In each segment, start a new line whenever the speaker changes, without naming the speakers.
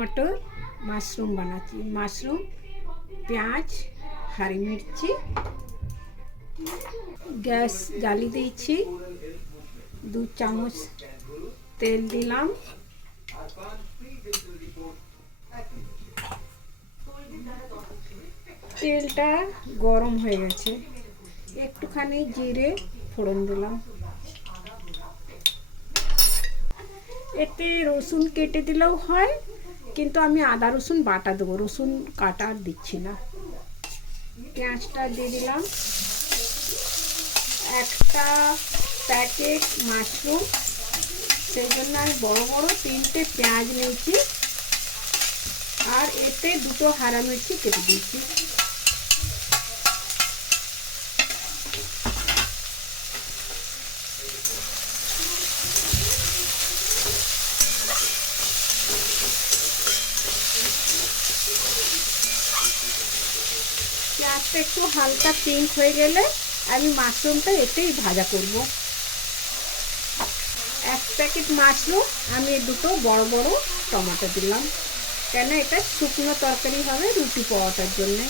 মটর, mushroom বানাচ্ছি। Mushroom, পেঁয়াজ হারি মির্চি, গ্যাস জ্বালি দিয়েছি। দু চামচ তেল দিলাম। তেলটা গরম হয়ে গেছে। একটুখানি জিরে ফোড়ন দিলাম। এতে রসুন কেটে দিলেও হয়। কিন্তু আমি আদা, রসুন বাটা দেবো। রসুন কাটা আর দিচ্ছি না। পেঁয়াজটা দিয়ে দিলাম। একটা প্যাকেট মাশরুম। সেই জন্য আমি বড়ো বড়ো তিনটে পেঁয়াজ নিয়েছি। আর এতে দুটো হারা মির্চি কেটে দিয়েছি। পেঁয়াজটা একটু হালকা পিঙ্ক হয়ে গেলে আমি মাশরুমটা এতেই ভাজা করব। এক প্যাকেট মাশরুম, আমি দুটো বড় বড় টমেটো দিলাম। কেন এটা শুকনো তরকারি হবে রুটি পাওয়াটার জন্যে।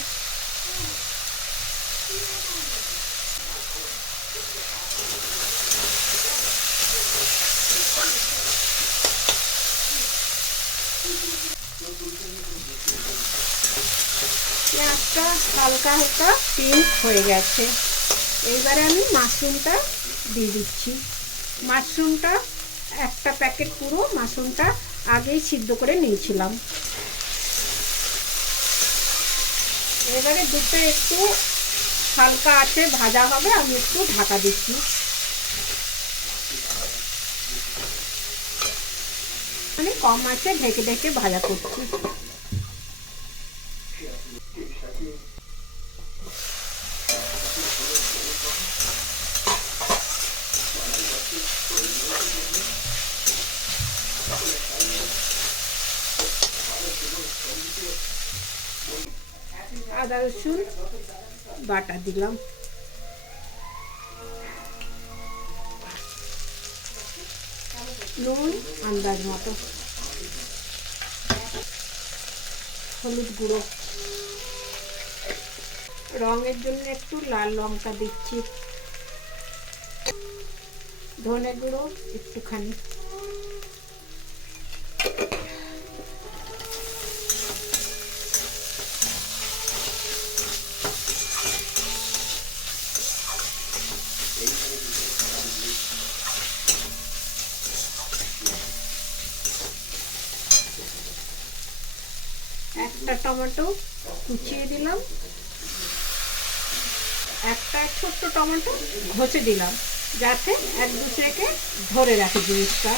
পেঁয়াজটা হালকা হালকা পিঙ্ক হয়ে গেছে। এইবারে আমি মাশরুমটা দিয়ে দিচ্ছি। মাশরুমটা, একটা প্যাকেট পুরো মাশরুমটা আগেই সিদ্ধ করে নিয়েছিলাম। এবারে দুটো একটু হালকা আছে, ভাজা হবে, আমি একটু ঢাকা দিচ্ছি। মানে কম আছে, ঢেকে ঢেকে ভাজা করছি। আদা, রসুন, বাটা দিলাম। নুন, আন্দাজ মতো। হলুদ গুঁড়ো। রঙের জন্য একটু লাল লঙ্কা দিচ্ছি। ধনে গুঁড়ো একটুখানি। একটা টমেটো কুচিয়ে দিলাম। একটা ছোট্ট টমেটো ঘষে দিলাম, যাতে এক দুসরেকে ধরে রাখে জিনিসটা।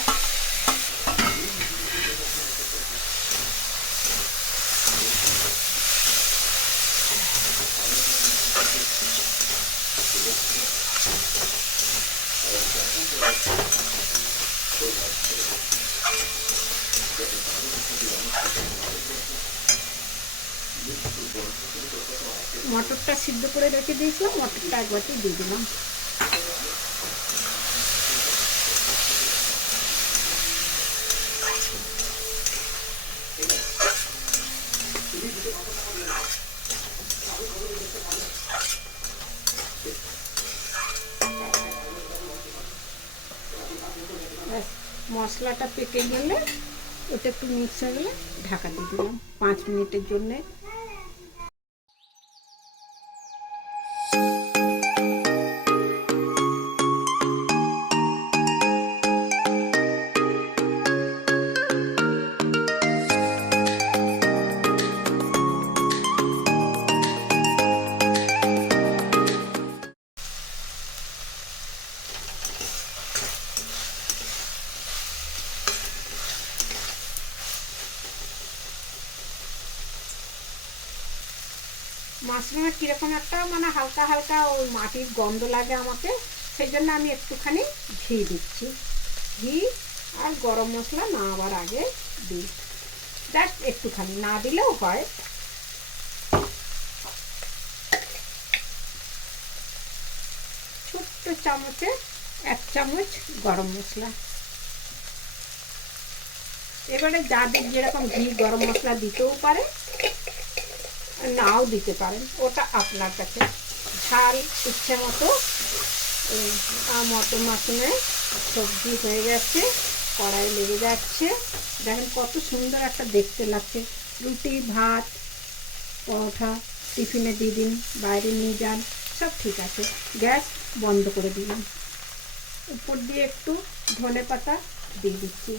মটরটা সিদ্ধ করে রেখে দিয়েছিলাম, মটরটা একবারটি দিয়ে দিলাম। মশলাটা পেকে গেলে ওটা একটু মিক্স হয়ে গেলে ঢাকা দিয়ে দিলাম। পাঁচ মিনিটের জন্যে মাশরুমের কীরকম একটা মানে হালকা হালকা ওই মাটির গন্ধ লাগে আমাকে, সেই জন্য আমি একটুখানি ঘি দিচ্ছি। ঘি আর গরম মশলা না আবার আগে দিই। জাস্ট একটুখানি, না দিলেও হয়। ছোট্ট চামচে এক চামচ গরম মশলা। এবারে যাদের যেরকম ঘি, গরম মশলা দিতেও পারে নাও দিতে পারেন। ওটা আপনার কাছে। ঝাল ইচ্ছে মতো আর মটর সবজি হয়ে গেছে, কড়াই লেগে যাচ্ছে। দেখেন কত সুন্দর একটা দেখতে লাগছে। রুটি, ভাত, পরোটা, টিফিনে দিয়ে দিন, বাইরে নিয়ে যান, সব ঠিক আছে। গ্যাস বন্ধ করে দিলাম। উপর দিয়ে একটু ধনে পাতা দিয়ে দিচ্ছি।